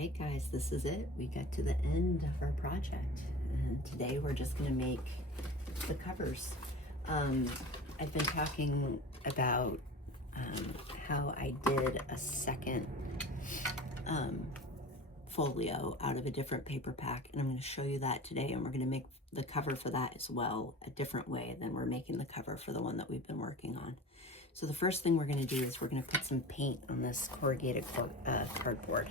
right, guys, this is it. We got to the end of our project, and today we're just going to make the covers. I've been talking about how I did a second folio out of a different paper pack, and I'm going to show you that today, and we're going to make the cover for that as well a different way than we're making the cover for the one that we've been working on. So the first thing we're going to do is we're going to put some paint on this corrugated cardboard,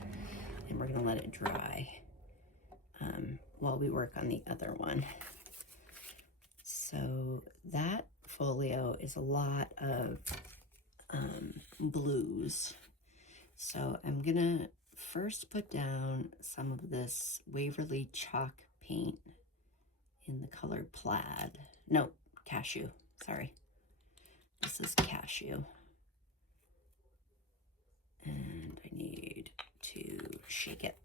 and we're going to let it dry while we work on the other one. So that folio is a lot of blues. So I'm going to first put down some of this Waverly chalk paint in the color plaid. No, cashew, sorry. This is cashew. And I need to shake it.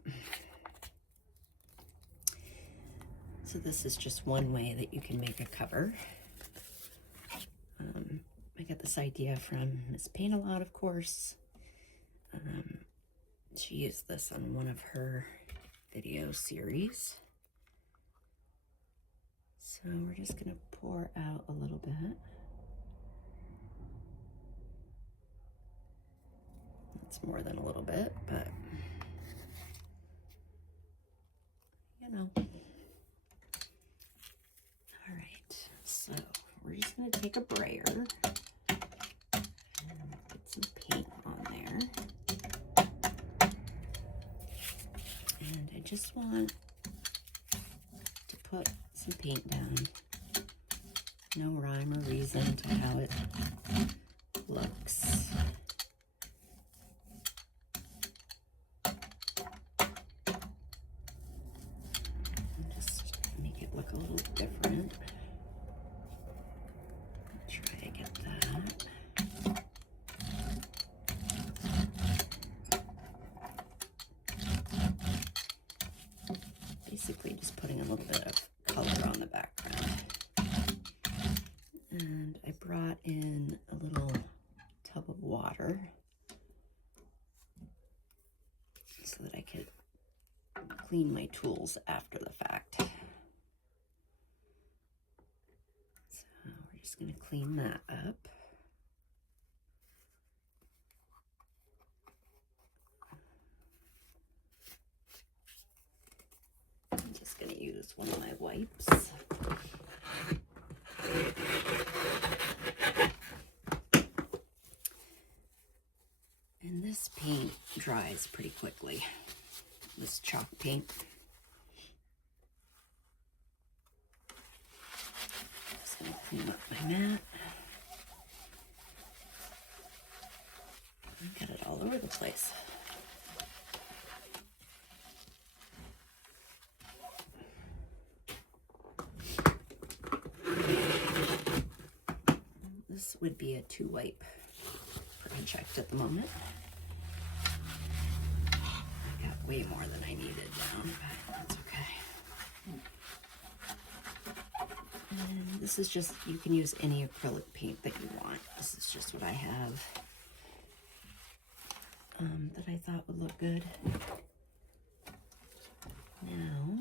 So this is just one way that you can make a cover. I got this idea from Miss Paint-A-Lot, of course. She used this on one of her video series. So we're just going to pour out a little bit. It's more than a little bit, but you know. All right, so we're just going to take a brayer and put some paint on there. And I just want to put some paint down. No rhyme or reason to how it looks. Just make it look a little different. Try to get that. Basically just putting a little bit of color on the background. And I brought in a little tub of water so that I could clean my tools after the fact. So we're just going to clean that up. I'm just going to use one of my wipes. And this paint dries pretty quickly, this chalk paint. Just going to clean up my mat. I got it all over the place. This would be a 2-wipe project at the moment. I got way more than I needed down, but that's okay. And this is just, you can use any acrylic paint that you want. This is just what I have that I thought would look good. Now,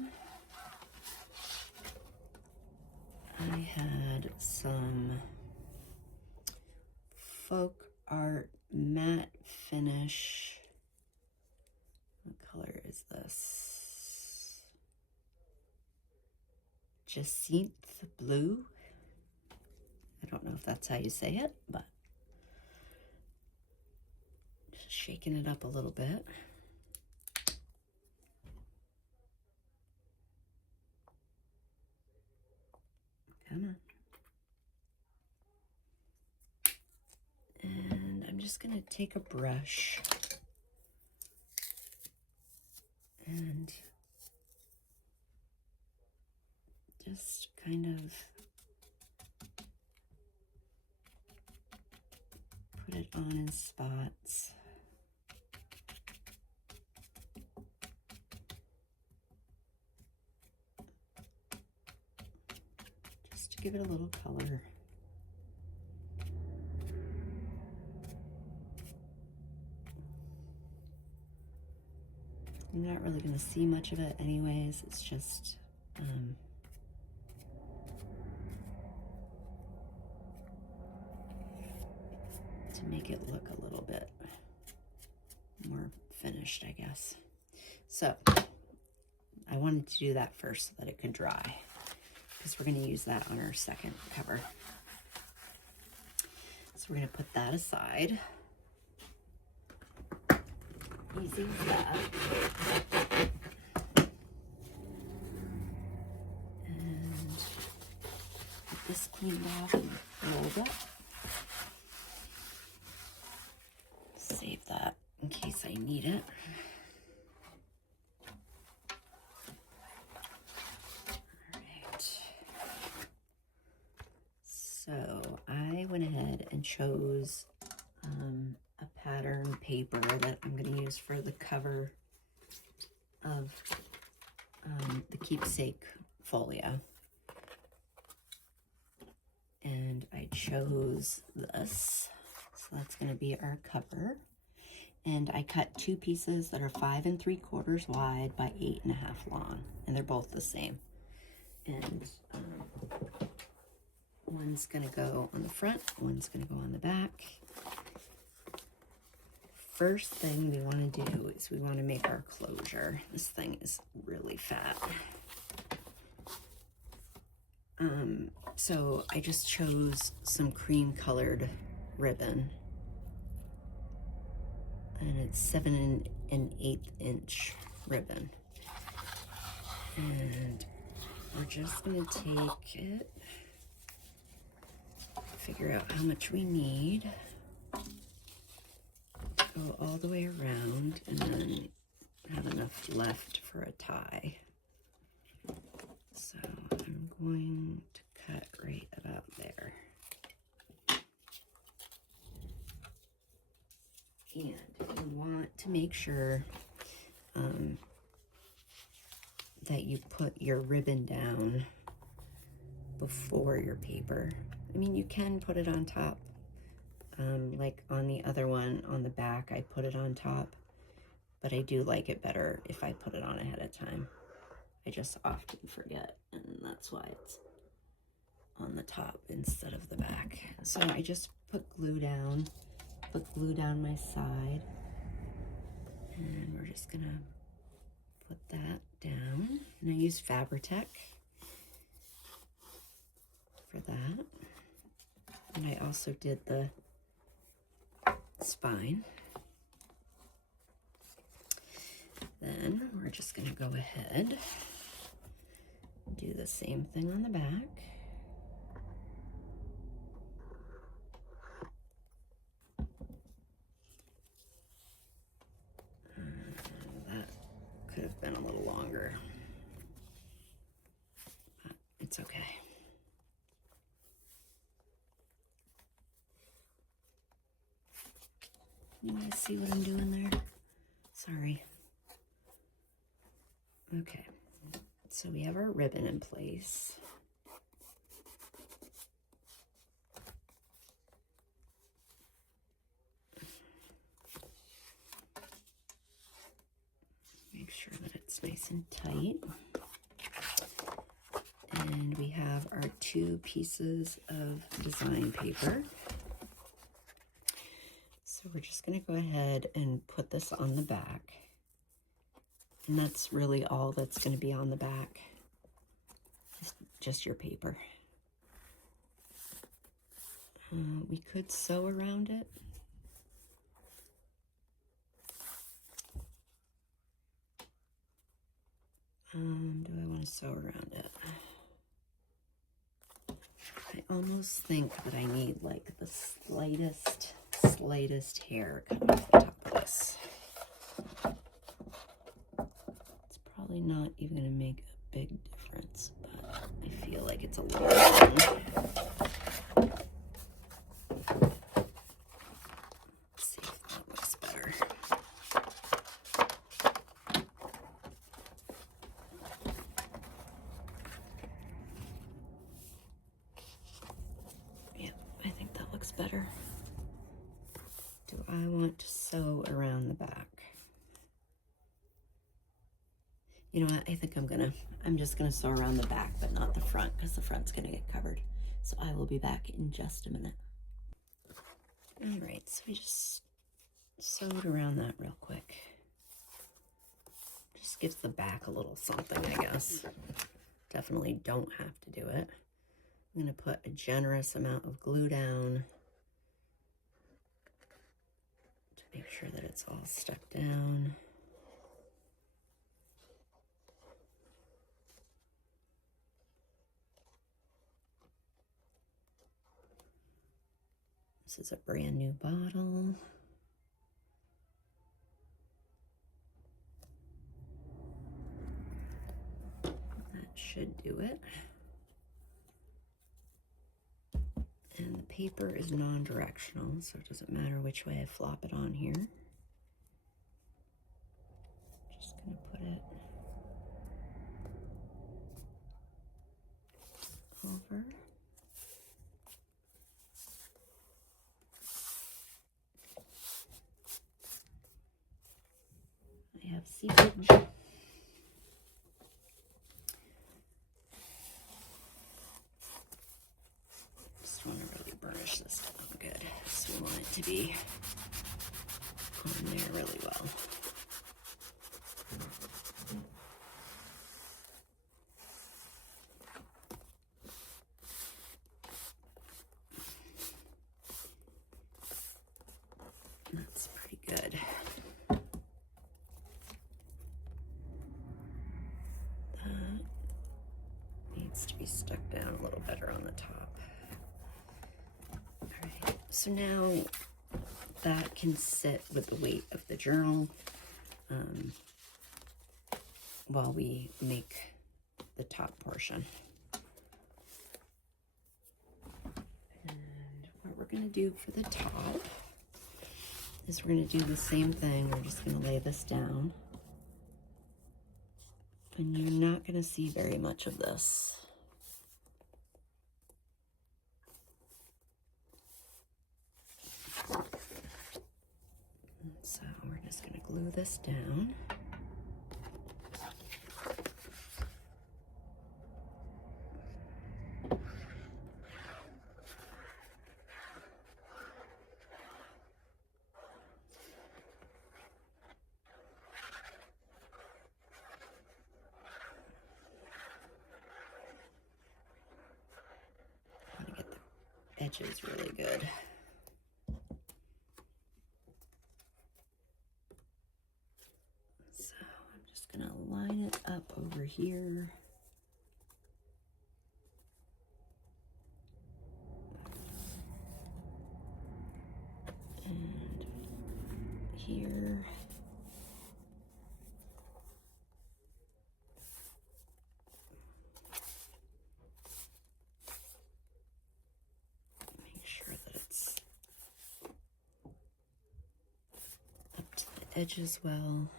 I had some folk art matte finish. What color is this? Jacinth blue. I don't know if that's how you say it, but just shaking it up a little bit. Come on. And I'm just going to take a brush and just kind of put it on in spots. Just to give it a little color. You're not really going to see much of it anyways. It's just to make it look a little bit more finished, I guess. So I wanted to do that first so that it could dry, because we're going to use that on our second cover. So we're going to put that aside. Easy as that. And get this cleaned off and rolled up. Save that in case I need it. Alright. So I went ahead and chose a pattern paper that I'm going to use for the cover of the Keepsake Folio. And I chose this. So that's going to be our cover. And I cut two pieces that are 5 3/4 wide by 8 1/2 long. And they're both the same. And one's going to go on the front, one's going to go on the back. First thing we want to do is we want to make our closure. This thing is really fat. So I just chose some cream colored ribbon. And it's 7 1/8 inch ribbon. And we're just going to take it, figure out how much we need, go all the way around, and then have enough left for a tie. So I'm going to cut right about there. And you want to make sure that you put your ribbon down before your paper. I mean, you can put it on top. Like on the other one, on the back, I put it on top. But I do like it better if I put it on ahead of time. I just often forget, and that's why it's on the top instead of the back. So I just put glue down my side, and we're just gonna put that down. And I use Fabri-Tac for that. And I also did the spine. Then we're just gonna go ahead and do the same thing on the back. That could have been a little longer, but it's okay. You guys see what I'm doing there? Sorry. Okay, so we have our ribbon in place. Make sure that it's nice and tight. And we have our two pieces of design paper. So we're just going to go ahead and put this on the back. And that's really all that's going to be on the back. Just your paper. We could sew around it. Do I want to sew around it? I almost think that I need like the slightest hair cut off the top of this. It's probably not even going to make a big difference, but I feel like it's a little thin. Let's see if that looks better. Yeah, I think that looks better. Do I want to sew around the back? You know what? I think I'm just gonna sew around the back, but not the front, because the front's gonna get covered. So I will be back in just a minute. All right, so we just sewed around that real quick. Just gives the back a little something, I guess. Definitely don't have to do it. I'm gonna put a generous amount of glue down to make sure that it's all stuck down. This is a brand new bottle. That should do it. And the paper is non-directional, so it doesn't matter which way I flop it on here. Just gonna put it over. I have seepage. Just want to really burnish this down good. So we want it to be on there really well. That's pretty good. That needs to be stuck down a little better on the top. All right, so now that can sit with the weight of the journal while we make the top portion. And what we're going to do for the top is we're going to do the same thing. We're just going to lay this down. And you're not going to see very much of this. So we're just going to glue this down. Edges really good. So I'm just gonna line it up over here. And here. Edge as well.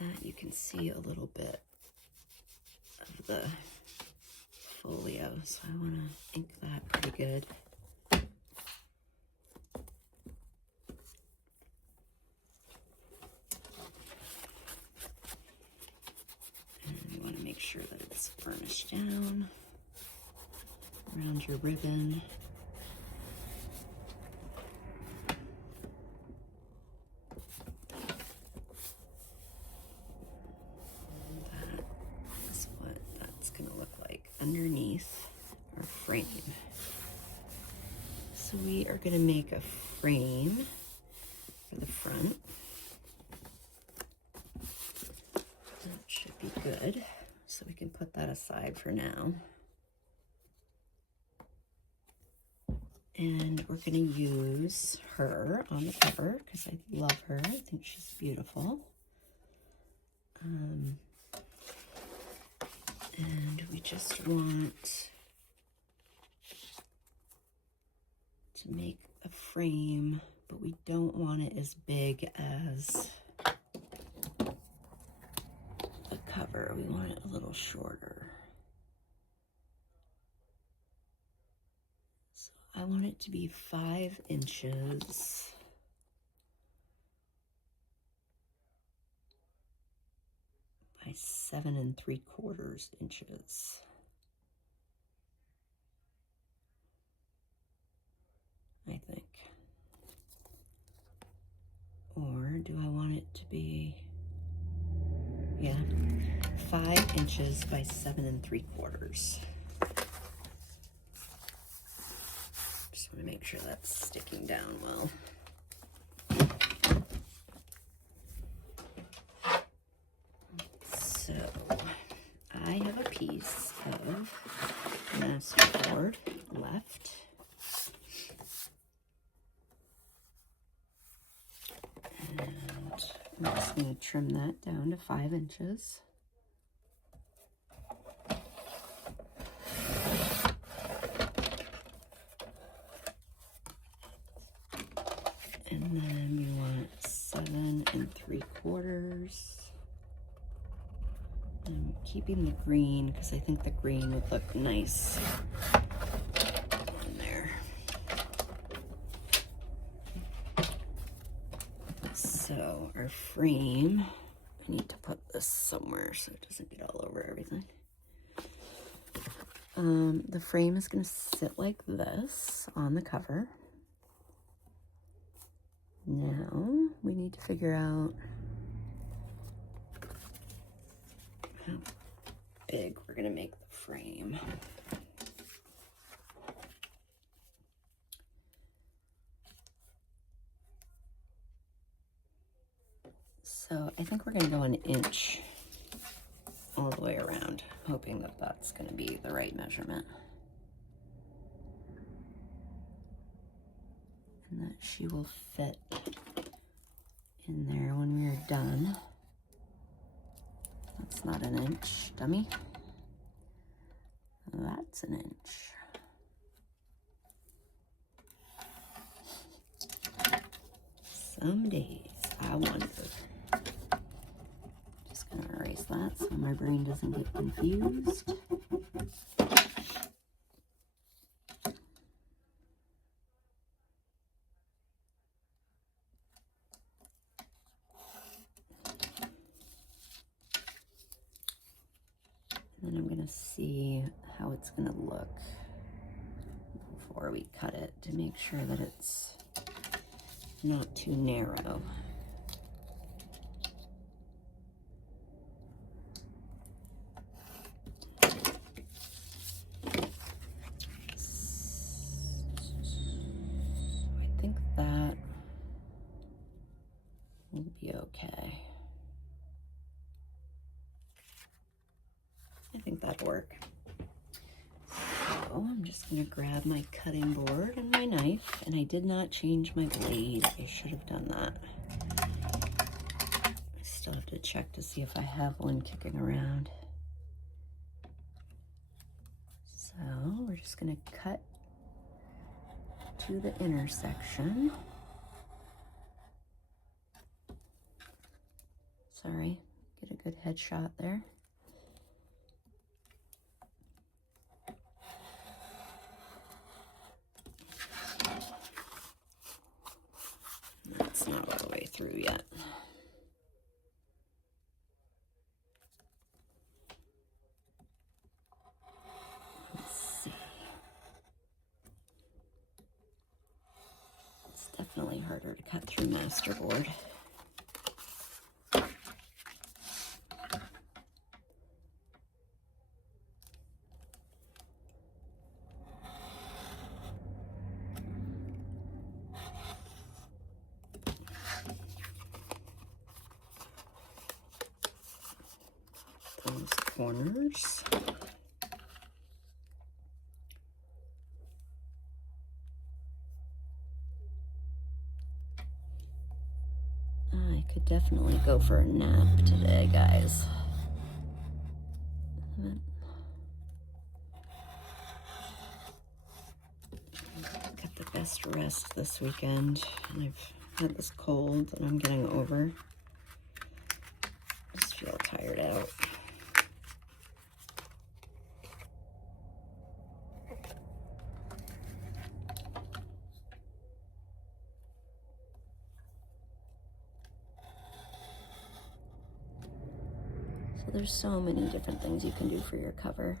That you can see a little bit of the folio, so I want to ink that pretty good. And you want to make sure that it's burnished down around your ribbon. Underneath our frame. So we are going to make a frame for the front. That should be good. So we can put that aside for now. And we're going to use her on the cover because I love her. I think she's beautiful. And we just want to make a frame, but we don't want it as big as the cover. We want it a little shorter. So I want it to be 5 inches. by 7 3/4 inches. I think. Or do I want it to be, yeah, 5 inches by 7 3/4. Just want to make sure that's sticking down well. So I have a piece of masterboard left. And I'm just going to trim that down to 5 inches. And then we want 7 3/4. I'm keeping the green because I think the green would look nice on there. So our frame, I need to put this somewhere so it doesn't get all over everything. The frame is going to sit like this on the cover. Now we need to figure out how big we're going to make the frame. So I think we're going to go 1 inch all the way around, hoping that that's going to be the right measurement. And that she will fit in there when we are done. That's not 1 inch, dummy. That's 1 inch. Some days I wonder. Just gonna erase that so my brain doesn't get confused. And then I'm gonna see how it's gonna look before we cut it to make sure that it's not too narrow. I think that will be okay. I think that'll work. So I'm just going to grab my cutting board and my knife, and I did not change my blade. I should have done that. I still have to check to see if I have one kicking around. So we're just going to cut to the intersection. Sorry, get a good headshot there. That's not all the way through yet. Let's see. It's definitely harder to cut through masterboard. Those corners. I could definitely go for a nap today, guys. Got the best rest this weekend, and I've had this cold that I'm getting over. Just feel tired out. So there's so many different things you can do for your cover.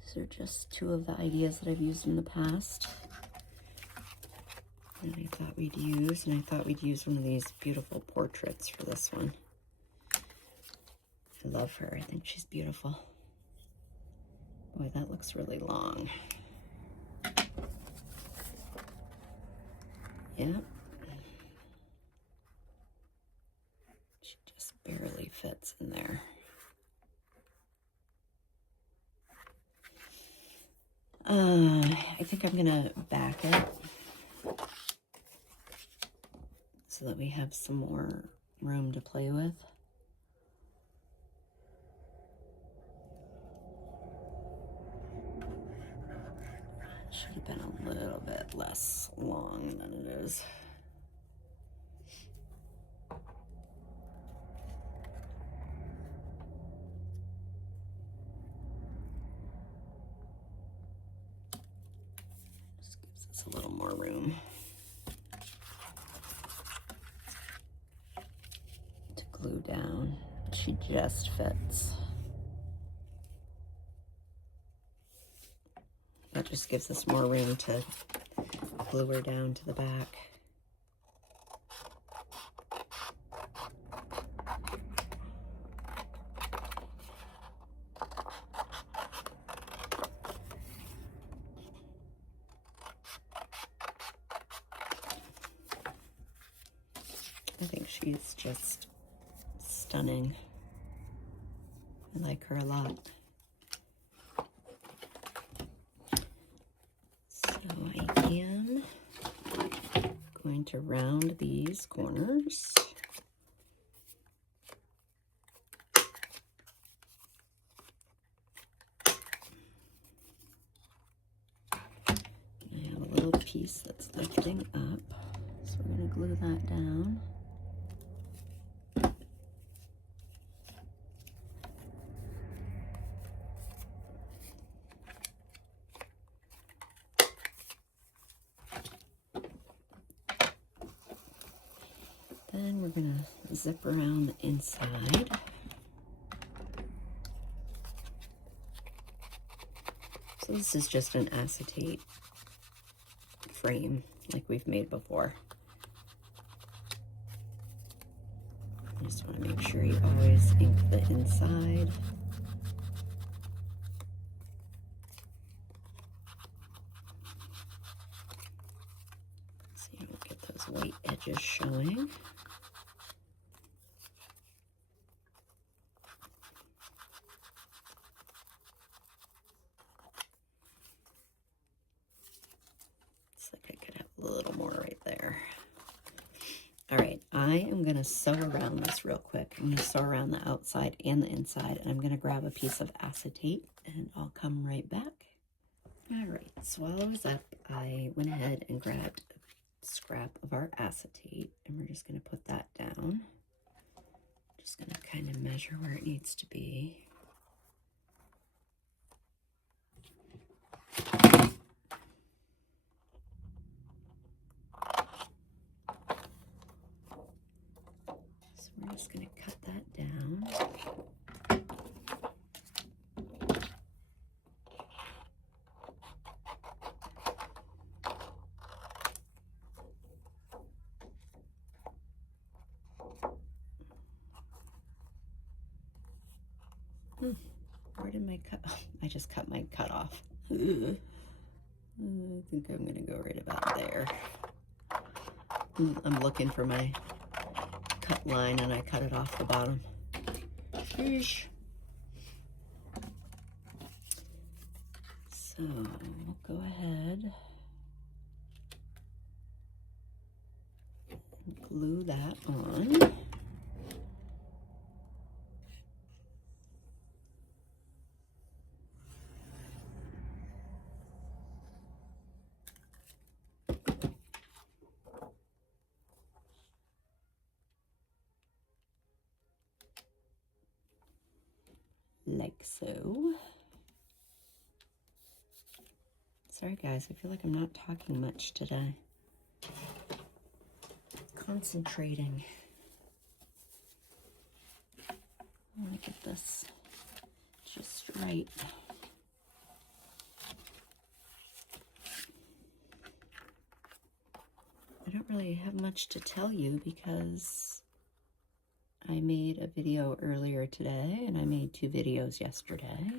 These are just two of the ideas that I've used in the past. And I thought we'd use one of these beautiful portraits for this one. I love her. I think she's beautiful. Boy, that looks really long. Yep. She just barely fits in there. I think I'm gonna back it so that we have some more room to play with. Should have been a little bit less long than it is. Just gives us a little more room to glue down. She just fits. That just gives us more room to glue her down to the back. I think she's just stunning. I like her a lot. So I am going to round these corners. I have a little piece that's lifting up, so we're going to glue that down. Then we're going to zip around the inside. So this is just an acetate frame like we've made before. I just want to make sure you always ink the inside. So you don't get those white edges showing. I could have a little more right there. All right, I am going to sew around this real quick. I'm going to sew around the outside and the inside, and I'm going to grab a piece of acetate, and I'll come right back. All right, so while I was up, I went ahead and grabbed a scrap of our acetate, and we're just going to put that down. Just going to kind of measure where it needs to be. We're just going to cut that down. Where did my cut? Oh, I just cut my cut off. I think I'm going to go right about there. I'm looking for my cut line and I cut it off the bottom. Sheesh. So we'll go ahead and glue that on. Like so. Sorry guys, I feel like I'm not talking much today. Concentrating. get this just right. I don't really have much to tell you because I made a video earlier today and I made 2 videos yesterday.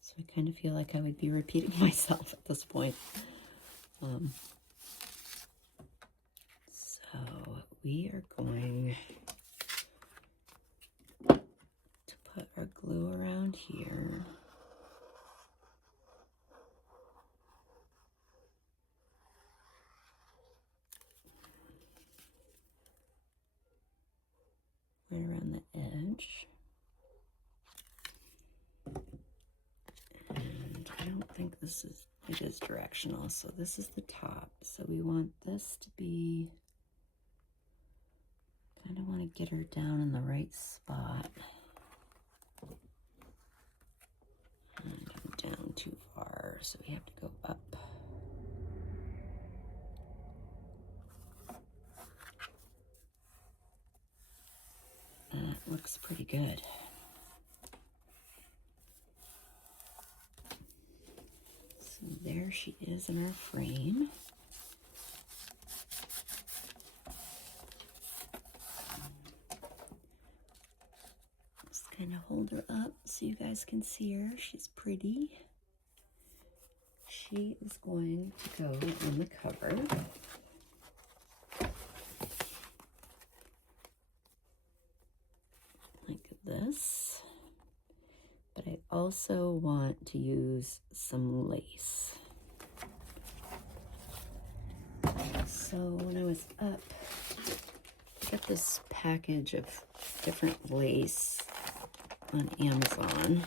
So I kind of feel like I would be repeating myself at this point. So we are going to put our glue around here. Right around the edge. And I don't think it is directional, so this is the top. So we want this to be, kind of want to get her down in the right spot. And I'm down too far, so we have to go up. That looks pretty good. So there she is in our frame. Just kind of hold her up so you guys can see her. She's pretty. She is going to go on the cover. Like this. But I also want to use some lace. So when I was up, I got this package of different lace on Amazon.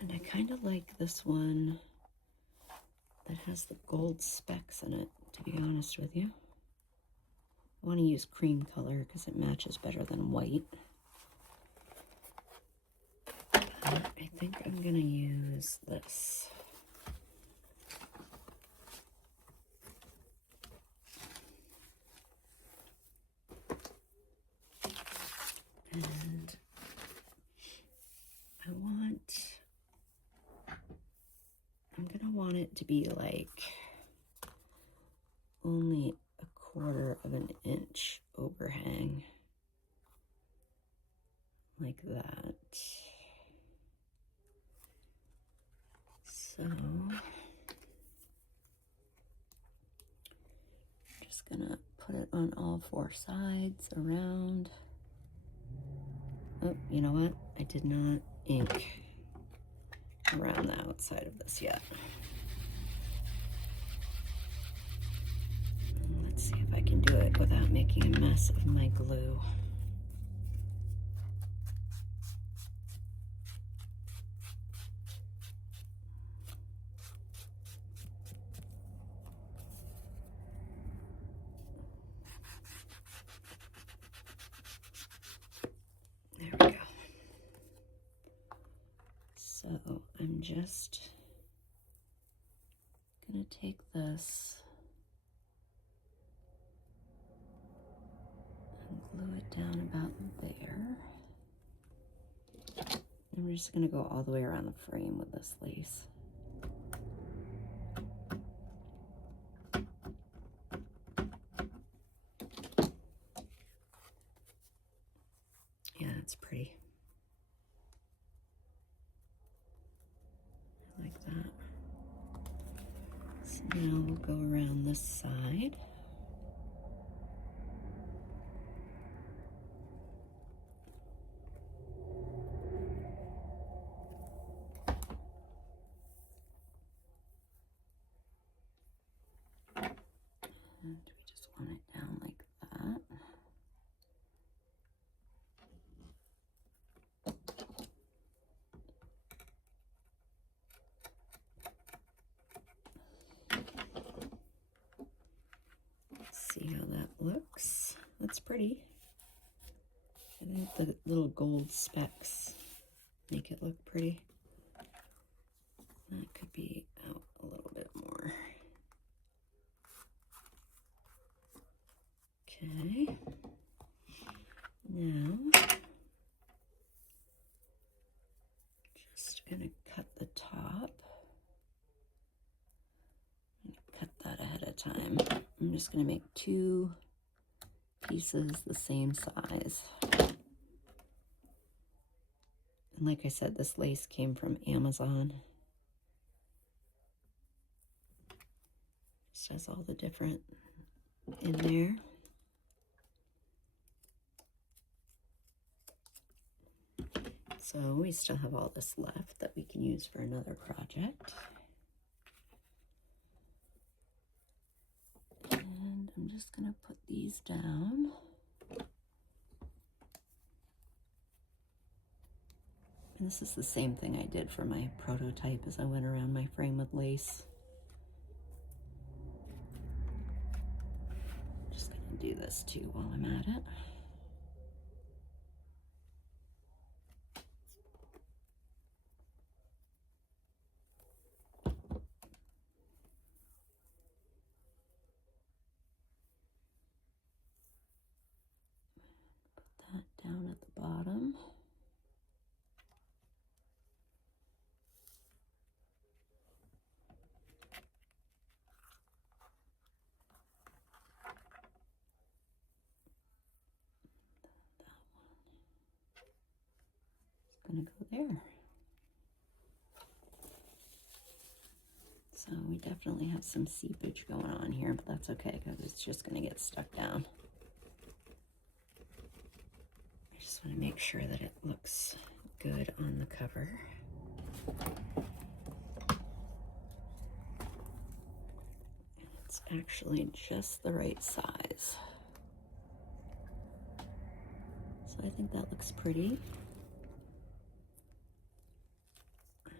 And I kind of like this one that has the gold specks in it, to be honest with you. I want to use cream color because it matches better than white. I think I'm going to use this. And I'm going to want it to be like only 1/4 of an inch overhang. Like that. So just gonna put it on all 4 sides around. Oh, you know what? I did not ink around the outside of this yet. Let's see if I can do it without making a mess of my glue. There we go. So I'm just gonna take this and glue it down about there. And we're just gonna go all the way around the frame with this lace. Yeah, it's pretty. I like that. So now we'll go around this side. And we just want it down like that. See how that looks. That's pretty. I think the little gold specks make it look pretty. That could be out a little bit more. Okay. Now, just going to cut the top. Cut that ahead of time. I'm just going to make 2 pieces the same size. And like I said, this lace came from Amazon. Just has all the different in there. So we still have all this left that we can use for another project. And I'm just going to put these down. And this is the same thing I did for my prototype as I went around my frame with lace. Just going to do this too while I'm at it. Put that down at the bottom. Going to go there. So we definitely have some seepage going on here, but that's okay because it's just going to get stuck down. I just want to make sure that it looks good on the cover. And it's actually just the right size. So I think that looks pretty.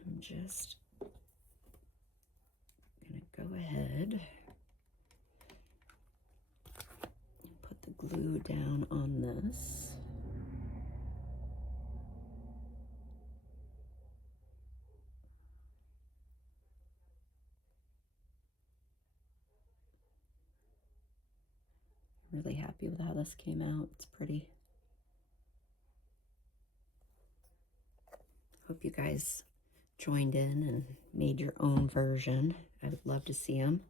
I'm just going to go ahead and put the glue down on this. Really happy with how this came out. It's pretty. Hope you guys joined in and made your own version. I would love to see them.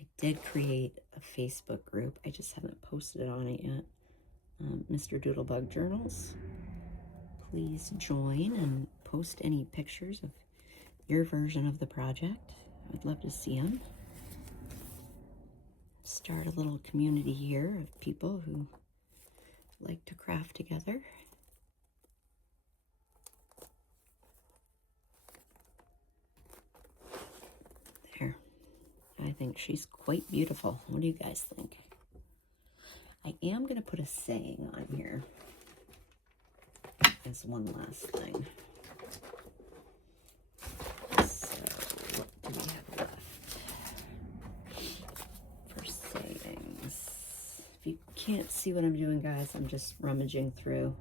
I did create a Facebook group. I just haven't posted it on it yet. Mr. Doodlebug Journals. Please join and post any pictures of your version of the project. I'd love to see them. Start a little community here of people who like to craft together. There. I think she's quite beautiful. What do you guys think? I am going to put a saying on here as one last thing. So, what do we have left for sayings? If you can't see what I'm doing, guys, I'm just rummaging through.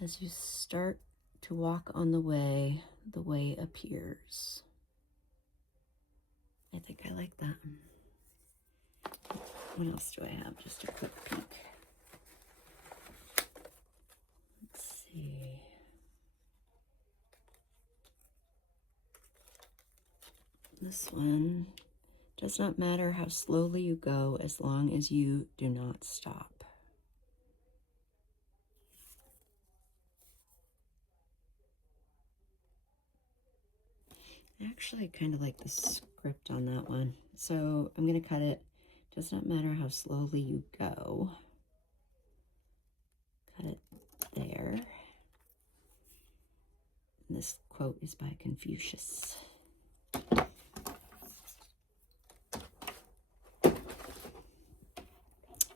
As you start to walk on the way appears. I think I like that. What else do I have? Just a quick peek. Let's see. This one, does not matter how slowly you go as long as you do not stop. I actually kind of like the script on that one. So I'm going to cut it. Does not matter how slowly you go. Cut it there. And this quote is by Confucius.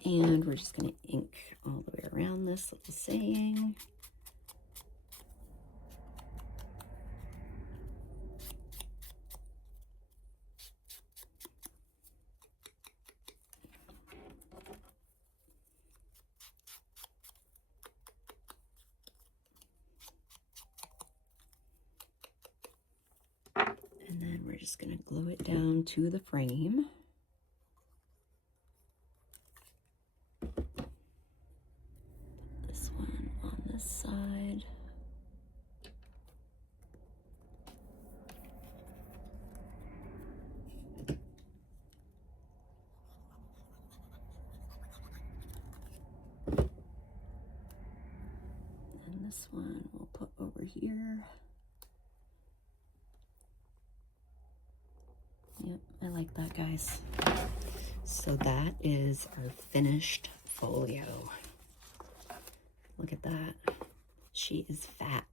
And we're just going to ink all the way around this little saying. And then we're just going to glue it down to the frame. here. Yep, I like that, guys. So that is our finished folio. Look at that. She is fat.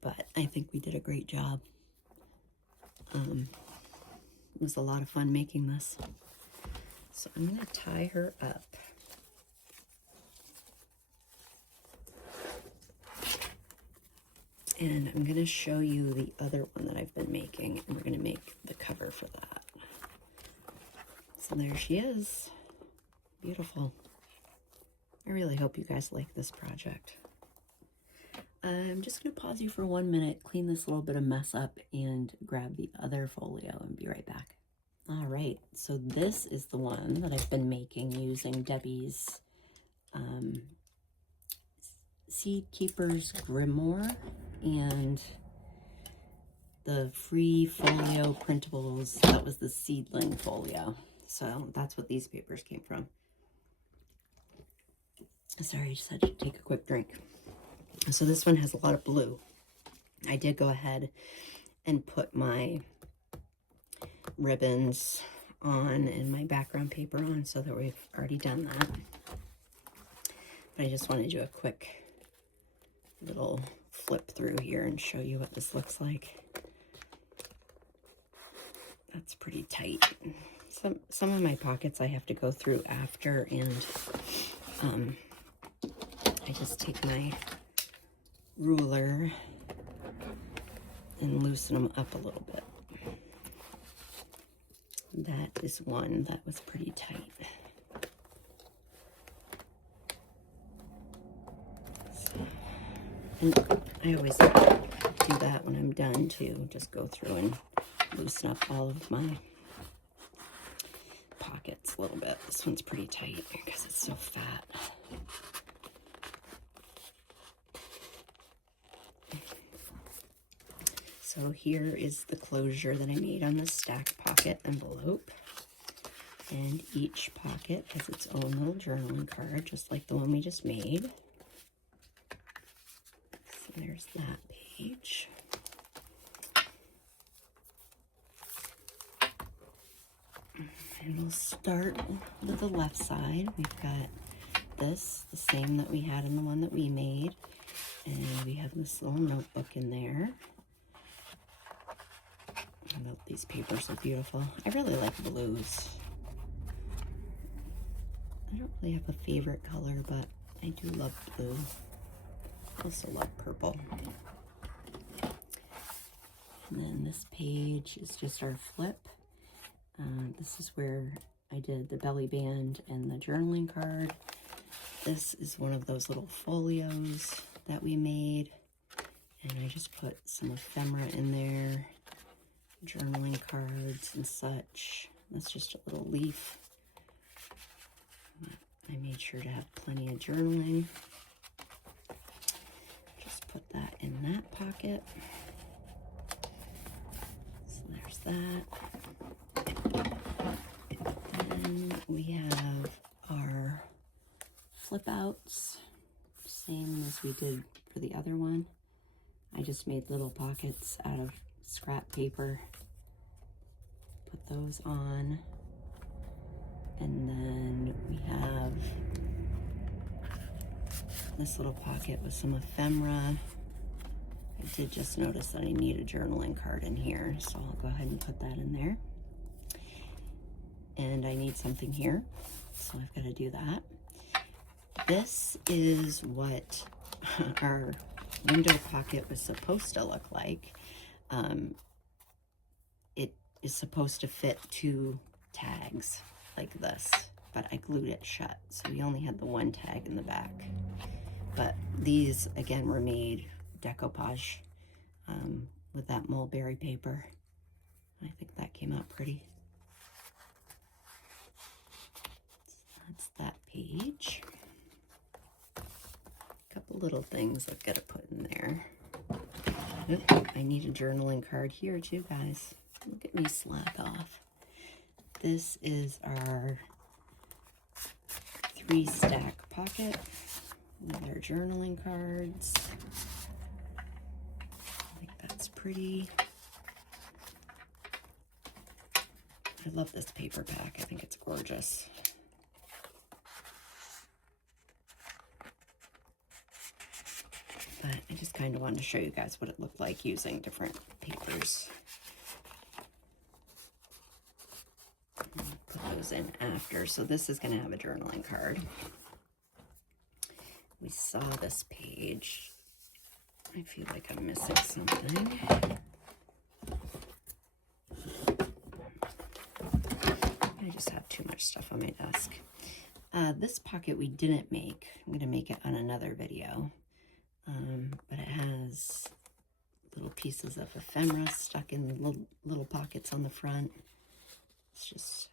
But I think we did a great job. It was a lot of fun making this. So I'm going to tie her up. And I'm going to show you the other one that I've been making, and we're going to make the cover for that. So there she is. Beautiful. I really hope you guys like this project. I'm just going to pause you for 1 minute, clean this little bit of mess up, and grab the other folio and be right back. All right, so this is the one that I've been making using Debbie's Seed Keeper's Grimoire and the free folio printables. That was the seedling folio. So that's what these papers came from. Sorry, I just had to take a quick drink. So this one has a lot of blue. I did go ahead and put my ribbons on and my background paper on so that we've already done that. But I just want to do a quick little flip through here and show you what this looks like. That's pretty tight. Some of my pockets I have to go through after, and I just take my ruler and loosen them up a little bit. That is one that was pretty tight. And I always do that when I'm done too. Just go through and loosen up all of my pockets a little bit. This one's pretty tight because it's so fat. So here is the closure that I made on the stack pocket envelope. And each pocket has its own little journaling card, just like the one we just made. So there's that page. And we'll start with the left side. We've got this, the same that we had in the one that we made. And we have this little notebook in there. These papers are beautiful. I really like blues. I don't really have a favorite color, but I do love blue. I also love purple. And then this page is just our flip. This is where I did the belly band and the journaling card. This is one of those little folios that we made. And I just put some ephemera in there. Journaling cards and such. That's just a little leaf. I made sure to have plenty of journaling. Just put that in that pocket. So there's that. Then we have our flip outs, same as we did for the other one. I just made little pockets out of scrap paper. Put those on. And then we have this little pocket with some ephemera. I did just notice that I need a journaling card in here, so I'll go ahead and put that in there. And I need something here, so I've got to do that. This is what our window pocket was supposed to look like. It is supposed to fit 2 tags like this, but I glued it shut, so we only had the 1 tag in the back. But these, again, were made decoupage with that mulberry paper. I think that came out pretty. So that's that page. A couple little things I've got to put in there. Oop, I need a journaling card here too, guys. Look at me slack off. This is our 3-stack pocket Another journaling cards. I think that's pretty. I love this paper pack. I think it's gorgeous. But I just kind of wanted to show you guys what it looked like using different papers. Put those in after. So this is going to have a journaling card. We saw this page. I feel like I'm missing something. I just have too much stuff on my desk. This pocket we didn't make. I'm going to make it on another video. But it has little pieces of ephemera stuck in little pockets on the front. It's just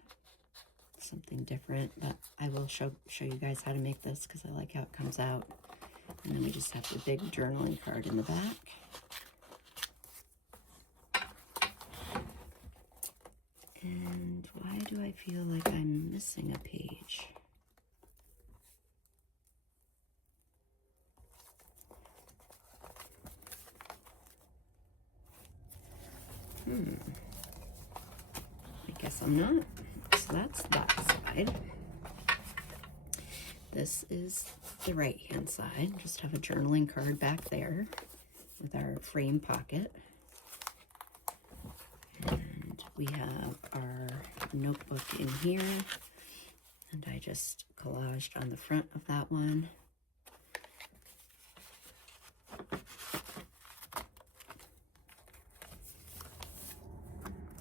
something different, but I will show you guys how to make this because I like how it comes out. And then we just have the big journaling card in the back. And why do I feel like I'm missing a page? I guess I'm not. So that's that side. This is the right-hand side. Just have a journaling card back there with our frame pocket. And we have our notebook in here. And I just collaged on the front of that one.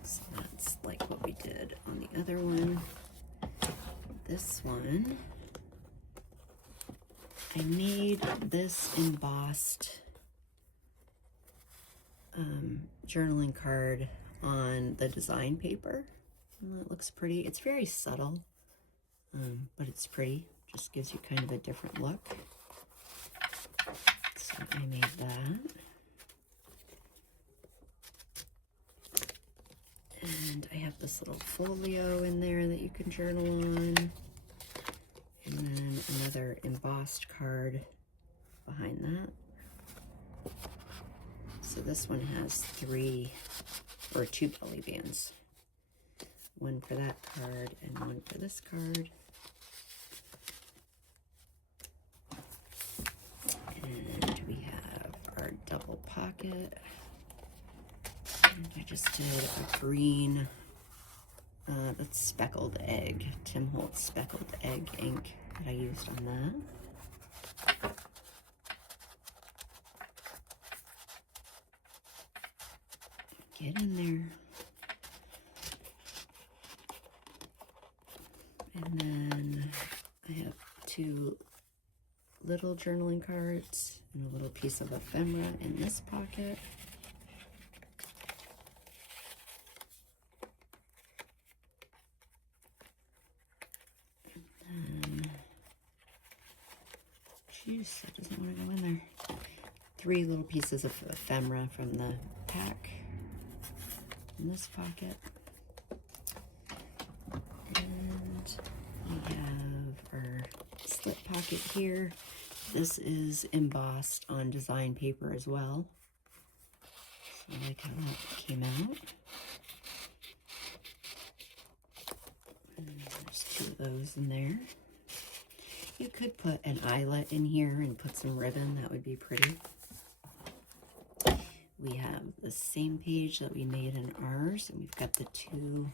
So that's like what we did on the other one. This one, I made this embossed journaling card on the design paper. And that looks pretty. It's very subtle, but it's pretty. Just gives you kind of a different look. So I made that. And I have this little folio in there that you can journal on. And then another embossed card behind that. So this one has two belly bands. One for that card and one for this card. And we have our double pocket. And I just did a green, that's speckled egg, Tim Holtz speckled egg ink that I used on that. Get in there. And then I have two little journaling cards and a little piece of ephemera in this pocket. Jeez, that doesn't want to go in there. 3 little pieces of ephemera from the pack in this pocket. And we have our slip pocket here. This is embossed on design paper as well. So I like how that came out. And there's 2 of those in there. You could put an eyelet in here and put some ribbon. That would be pretty. We have the same page that we made in ours, and we've got the 2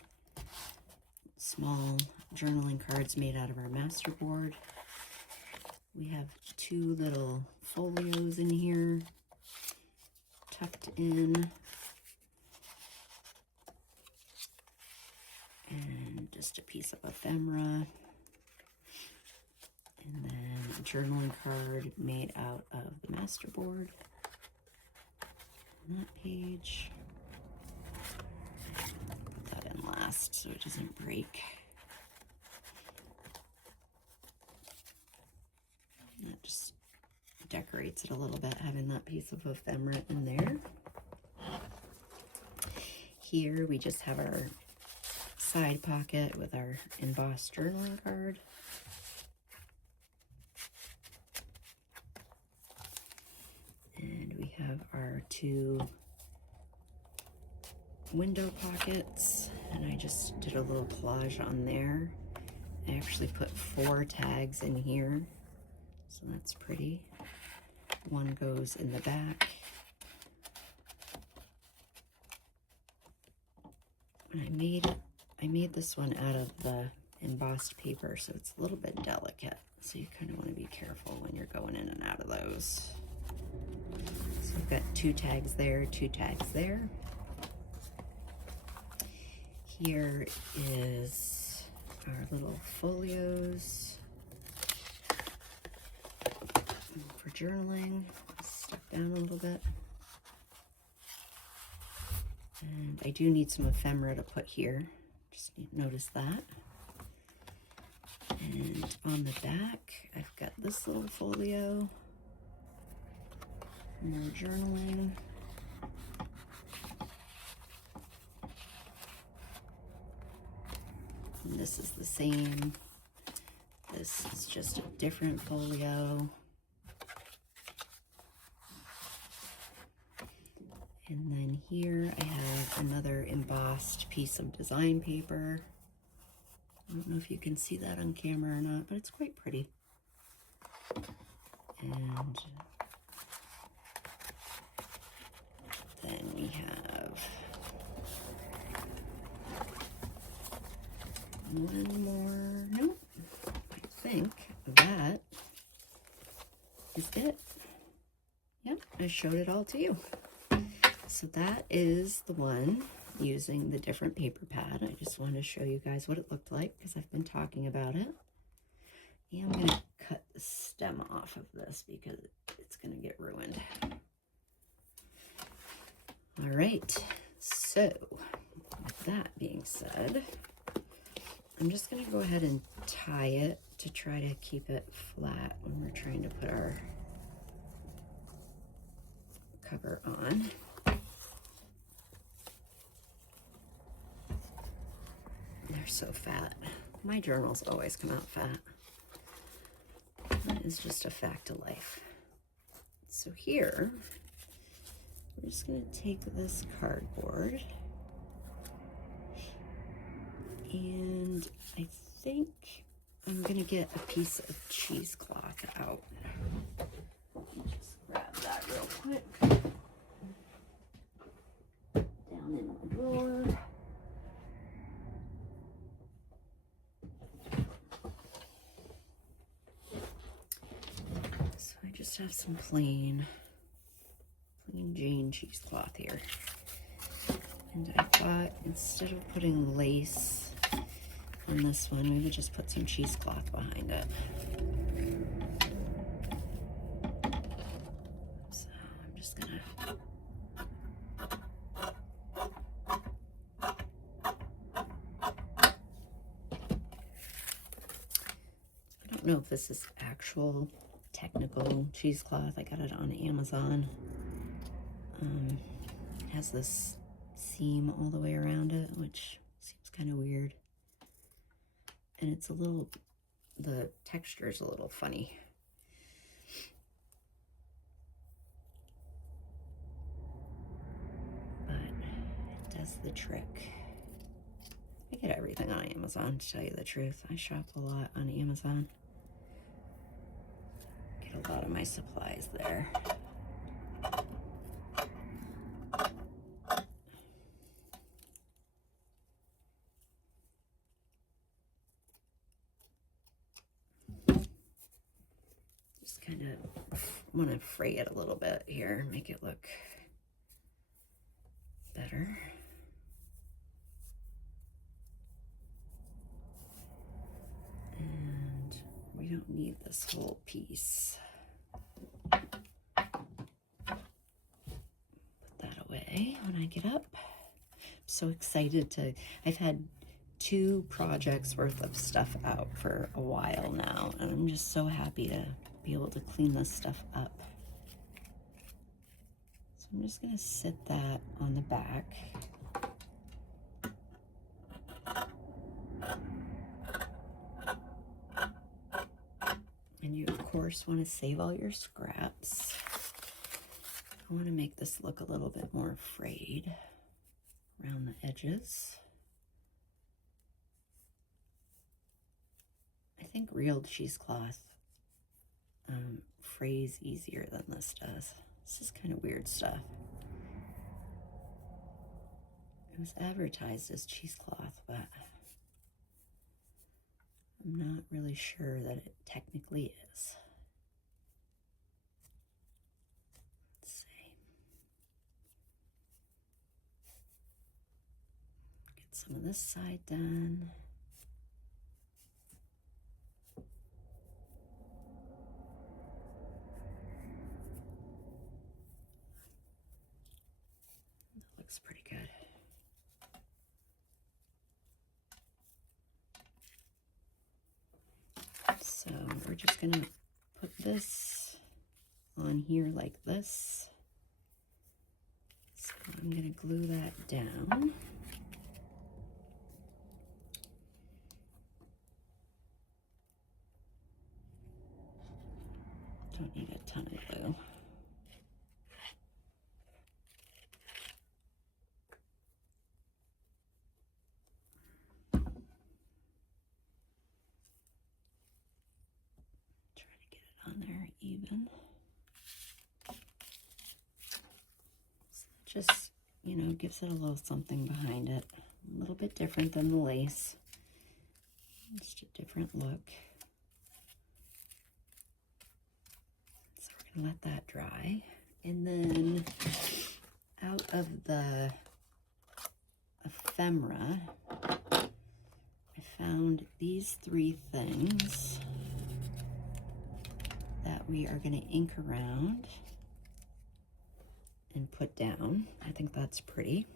small journaling cards made out of our master board. We have 2 little folios in here, tucked in. And just a piece of ephemera. And then a journaling card made out of the master board on that page. Put that in last so it doesn't break. That just decorates it a little bit, having that piece of ephemera in there. Here we just have our side pocket with our embossed journaling card. 2 window pockets, and I just did a little collage on there. I actually put 4 tags in here, so that's pretty. One goes in the back. And I made this one out of the embossed paper, so it's a little bit delicate. So you kind of want to be careful when you're going in and out of those. So I've got 2 tags there, 2 tags there. Here is our little folios for journaling. Step down a little bit. And I do need some ephemera to put here. Just notice that. And on the back, I've got this little folio. More journaling. And this is the same. This is just a different folio. And then here I have another embossed piece of design paper. I don't know if you can see that on camera or not, but it's quite pretty. And then we have one more. Nope. I think that is it. Yep, I showed it all to you. So that is the one using the different paper pad. I just wanted to show you guys what it looked like because I've been talking about it. And I'm going to cut the stem off of this because it's going to get ruined. All right, so with that being said, I'm just going to go ahead and tie it to try to keep it flat when we're trying to put our cover on. They're so fat. My journals always come out fat. That is just a fact of life. So here, we're just going to take this cardboard, and I think I'm going to get a piece of cheesecloth out. Let me just grab that real quick. Down in the drawer. So I just have some plain Jane cheesecloth here. And I thought instead of putting lace on this one, we would just put some cheesecloth behind it. So I'm just gonna I don't know if this is actual technical cheesecloth. I got it on Amazon. It has this seam all the way around it, which seems kind of weird. And it's a little, the texture is a little funny. But it does the trick. I get everything on Amazon, to tell you the truth. I shop a lot on Amazon. Get a lot of my supplies there. Just kind of want to fray it a little bit here, make it look better. And we don't need this whole piece. Put that away when I get up. I'm so excited to, I've had 2 projects worth of stuff out for a while now, and I'm just so happy to be able to clean this stuff up. So I'm just going to sit that on the back. And you, of course, want to save all your scraps. I want to make this look a little bit more frayed around the edges. I think real cheesecloth frays easier than this does. This is kind of weird stuff. It was advertised as cheesecloth, but I'm not really sure that it technically is. Let's see. Get some of this side done. That looks pretty good. So we're just gonna put this on here like this. So I'm gonna glue that down. Don't need a ton of glue. Try to get it on there even. So it just, you know, gives it a little something behind it. A little bit different than the lace. Just a different look. So we're gonna let that dry. And then out of the ephemera, I found these 3 things that we are gonna ink around and put down. I think that's pretty.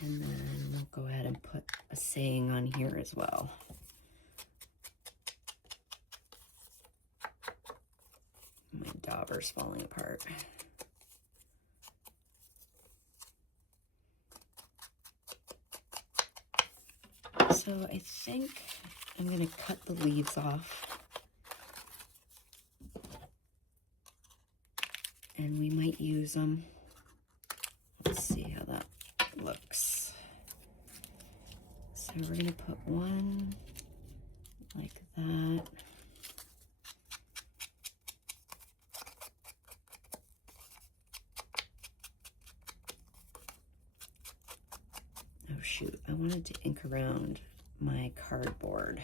And then we'll go ahead and put a saying on here as well. My dauber's falling apart. So I think I'm going to cut the leaves off. And we might use them. Let's see how that looks. So we're going to put one like that. Oh shoot, I wanted to ink around my cardboard.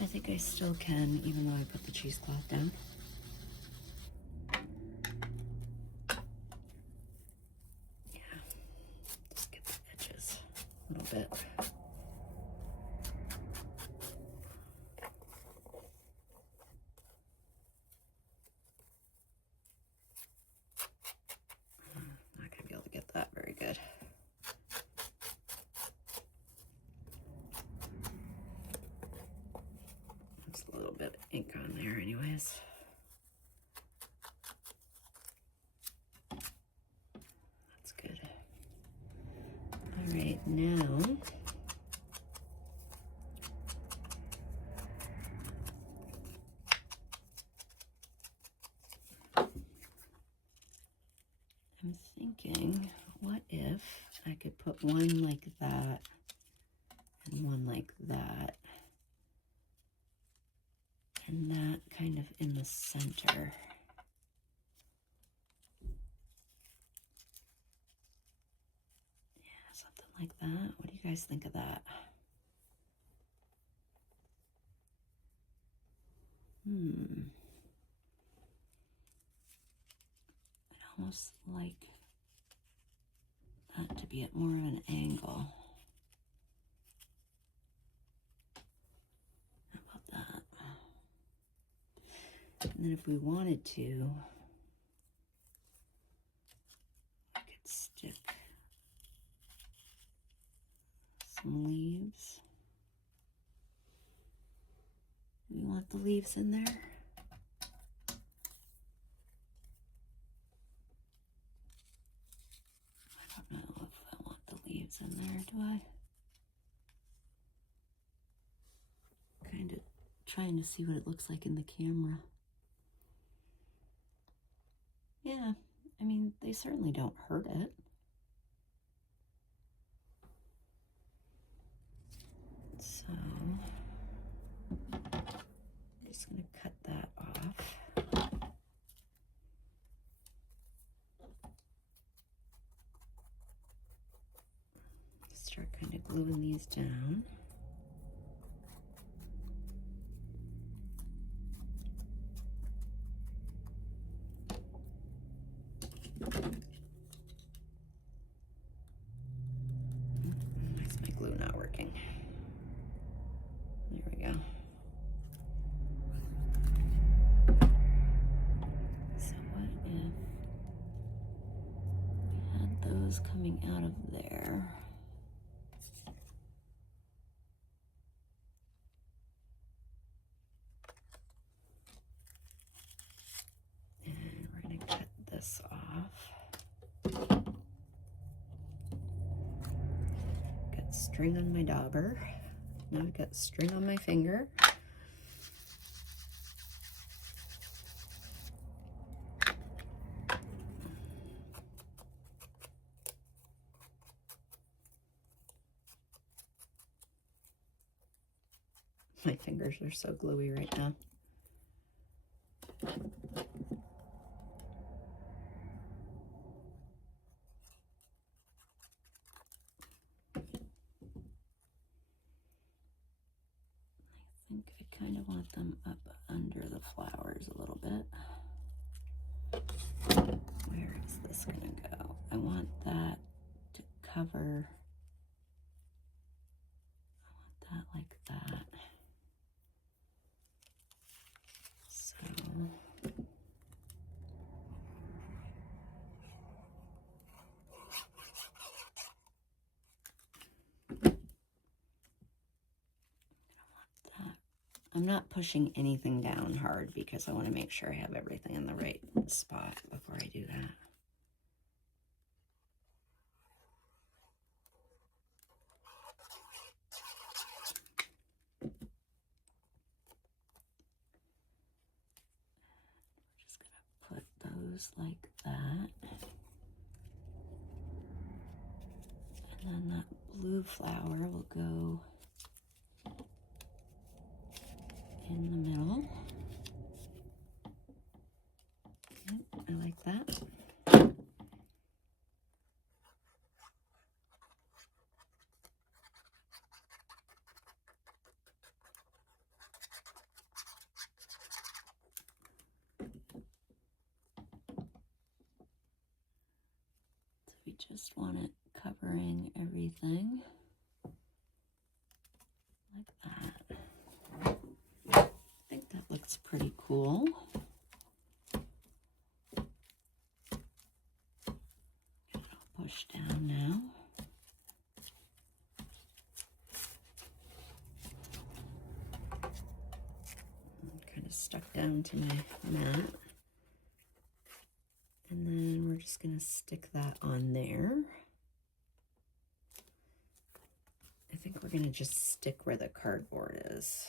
I think I still can, even though I put the cheesecloth down. Yeah, just get the edges a little bit. Not gonna be able to get that very good. There's a little bit of ink on there anyways. That's good. All right, now I'm thinking, what if I could put one like that and one like that, and that kind of in the center. Yeah, something like that. What do you guys think of that? I'd almost like that to be at more of an angle. How about that? And then if we wanted to, I could stick some leaves. We want the leaves in there. I don't know if I want the leaves in there, do I? trying to see what it looks like in the camera. Yeah, I mean, they certainly don't hurt it. So, I'm just going to cut that off. Start kind of gluing these down. Why is my glue not working? There we go. So what if we had those coming out of there? And we're going to cut this off. Got string on my dauber. Now I've got string on my finger. My fingers are so gluey right now. I think I kind of want them up under the flowers a little bit. Where is this going to go? I want that to cover. I want that like that. So I'm not pushing anything down hard because I want to make sure I have everything in the right spot before I do that. We're just going to put those like that. And then that blue flower will go in the middle. Yep, I like that. So we just want it covering everything like that. I think that looks pretty cool. Push down now. I'm kind of stuck down to my mat. And then we're just going to stick that on there. I think we're going to just stick where the cardboard is.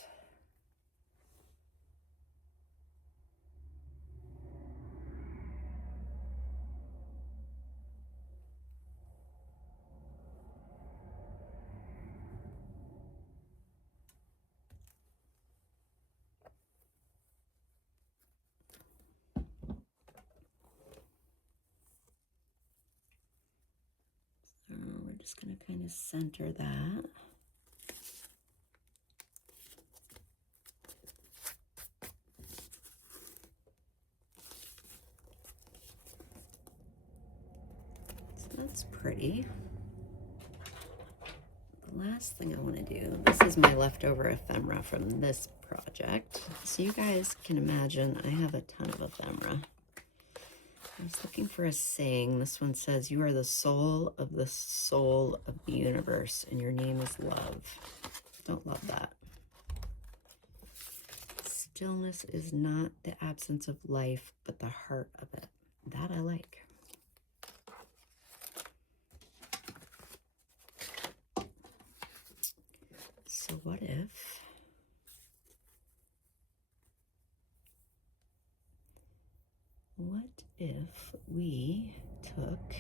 So we're just going to kind of center that. That's pretty. The last thing I want to do, this is my leftover ephemera from this project. So you guys can imagine I have a ton of ephemera. I was looking for a saying. This one says, "You are the soul of the universe, and your name is love." Don't love that. Stillness is not the absence of life, but the heart of it. That I like. So what if what if we took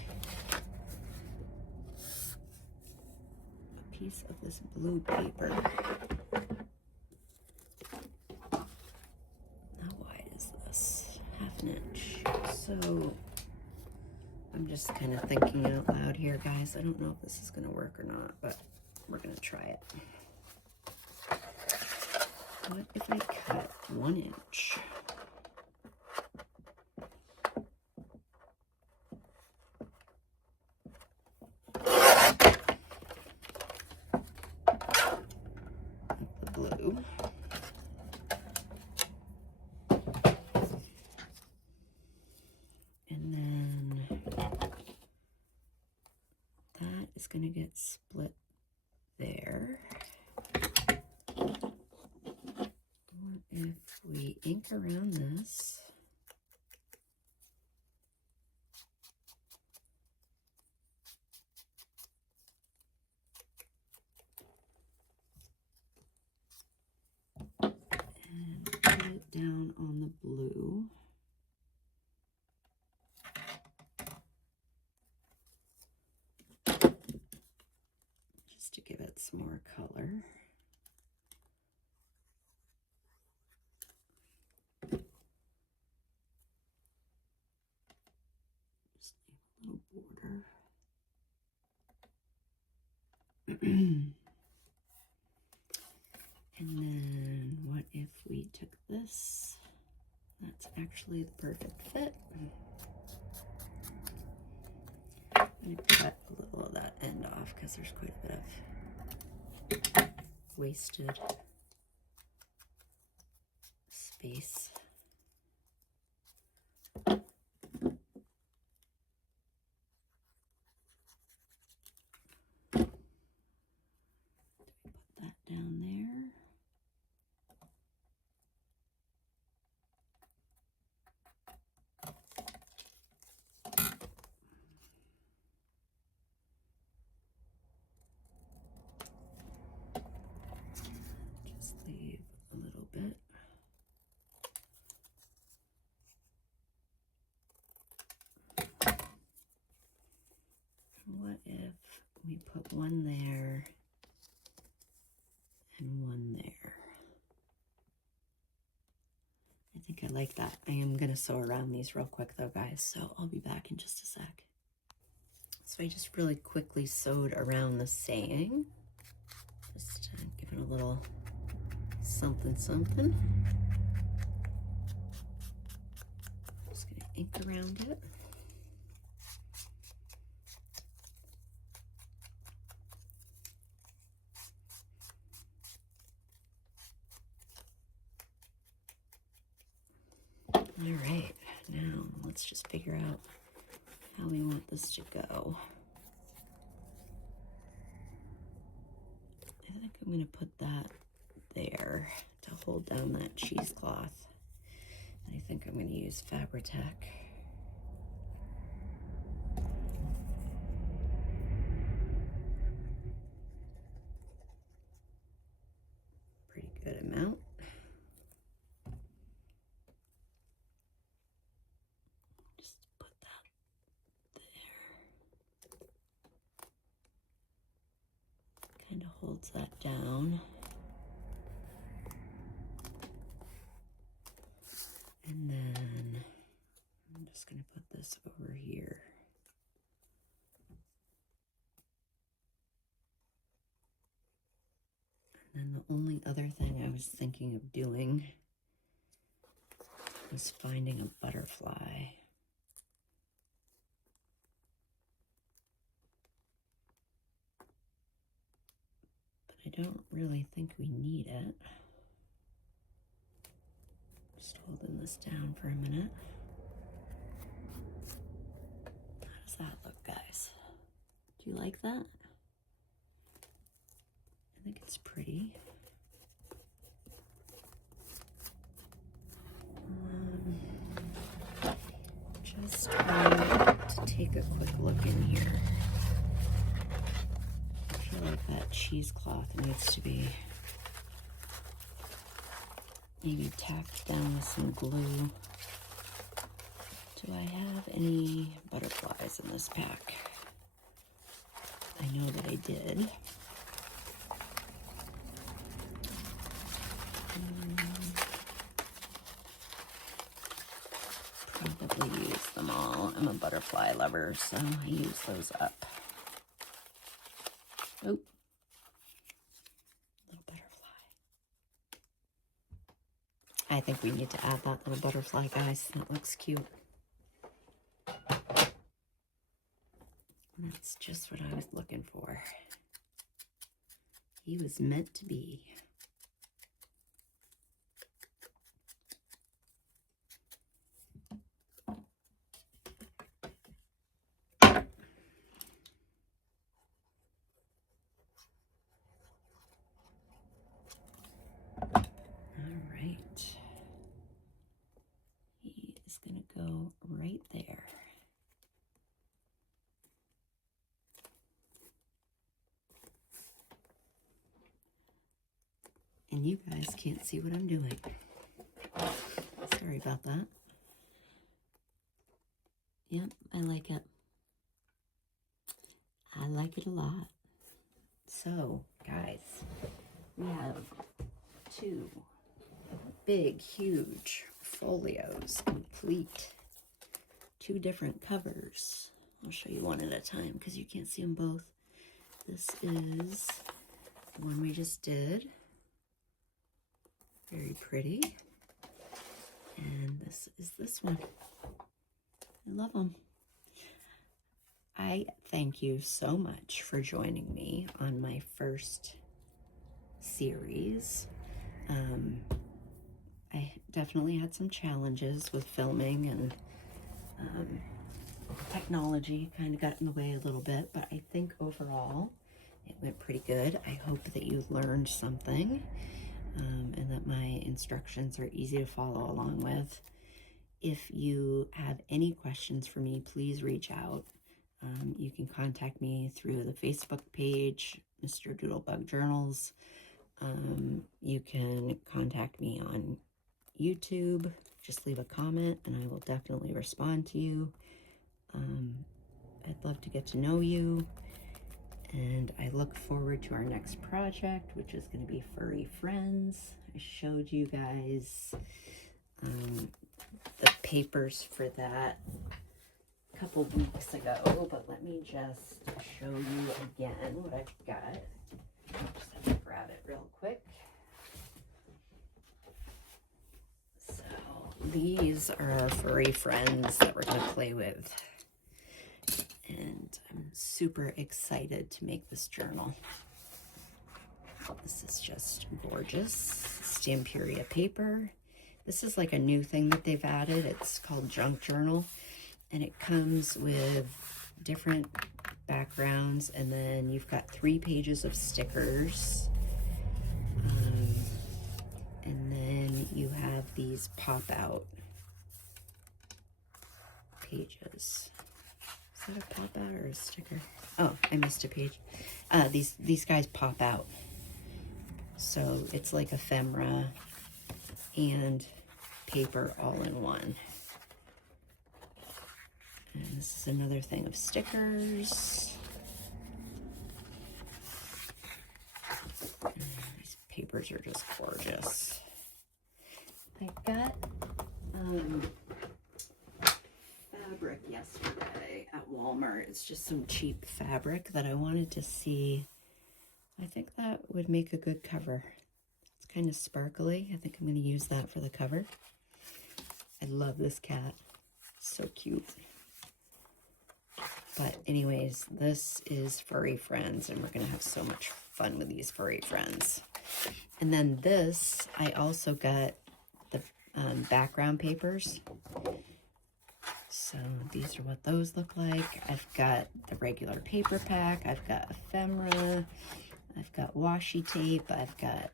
a piece of this blue paper? How wide is this? Half an inch. So I'm just kind of thinking out loud here, guys. I don't know if this is going to work or not, but we're going to try it. What if I cut 1 inch? Of the blue. And then that is going to get split there. What if we ink around this? And put it down on the blue. Just to give it some more color. Just leave a little border. And then what if we took this? That's actually the perfect fit. I'm going to cut a little of that end off because there's quite a bit of wasted space. Put that down there. Just leave a little bit. And what if we put one there and one there? I think I like that. I am going to sew around these real quick though, guys, so I'll be back in just a sec. So I just really quickly sewed around the saying, just give it a little something something. Just going to ink around it. All right, now let's just figure out how we want this to go. I think I'm going to put that there to hold down that cheesecloth. And I think I'm going to use Fabri-Tac. Pretty good amount. Just put that there. Kind of holds that down. And then I'm just going to put this over here. And then the only other thing I was thinking of doing was finding a butterfly. But I don't really think we need it. Just holding this down for a minute. How does that look, guys? Do you like that? I think it's pretty. Just want to take a quick look in here. I feel like that cheesecloth needs to be maybe tacked down with some glue Do I have any butterflies in this pack? I know that I did. Probably use them all. I'm a butterfly lover, so I use those up. Oh, little butterfly. I think we need to add that little butterfly, guys. That looks cute. That's just what I was looking for. He was meant to be. He is going to go right there. And you guys can't see what I'm doing. Sorry about that. Yep, I like it. I like it a lot. So, guys, we have 2 big, huge folios, complete. 2 different covers. I'll show you one at a time because you can't see them both. This is the one we just did. Very pretty. And this is this one. I love them. I thank you so much for joining me on my first series. I definitely had some challenges with filming, and technology kind of got in the way a little bit, but I think overall it went pretty good. I hope that you learned something, and that my instructions are easy to follow along with. If you have any questions for me, please reach out. You can contact me through the Facebook page, Mr. Doodlebug Journals. You can contact me on YouTube. Just leave a comment and I will definitely respond to you. I'd love to get to know you, and I look forward to our next project, which is going to be Furry Friends. I showed you guys the papers for that a couple weeks ago, but let me just show you again what I've got. Just have to grab it real quick. So these are our furry friends that we're going to play with, and I'm super excited to make this journal. This is just gorgeous. Stampuria paper. This is like a new thing that they've added. It's called Junk Journal, and it comes with different backgrounds, and then you've got 3 pages of stickers, and then you have these pop-out pages. Is that a pop-out or a sticker? Oh, I missed a page. These guys pop out, so it's like ephemera and paper all in one. And this is another thing of stickers. These papers are just gorgeous. I got fabric yesterday at Walmart. It's just some cheap fabric that I wanted to see. I think that would make a good cover. It's kind of sparkly. I think I'm going to use that for the cover. I love this cat. So cute. But anyways, this is Furry Friends, and we're going to have so much fun with these Furry Friends. And then this, I also got the background papers. So these are what those look like. I've got the regular paper pack. I've got ephemera. I've got washi tape. I've got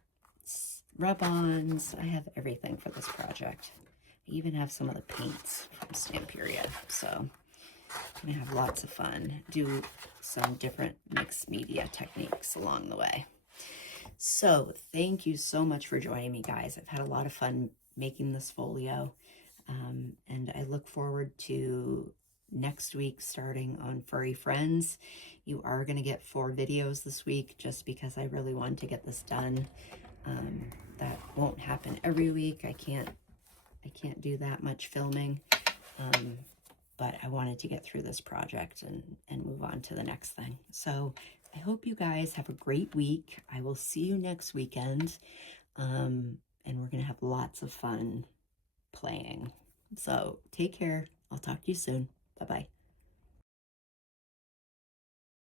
rub-ons. I have everything for this project. I even have some of the paints from Stampuria. So I'm gonna have lots of fun. Do some different mixed media techniques along the way. So thank you so much for joining me, guys. I've had a lot of fun making this folio, and I look look forward to next week starting on Furry Friends. You are going to get 4 videos this week just because I really want to get this done. That won't happen every week. I can't do that much filming. But I wanted to get through this project and move on to the next thing. So I hope you guys have a great week. I will see you next weekend. And we're going to have lots of fun playing. So take care. I'll talk to you soon. Bye-bye.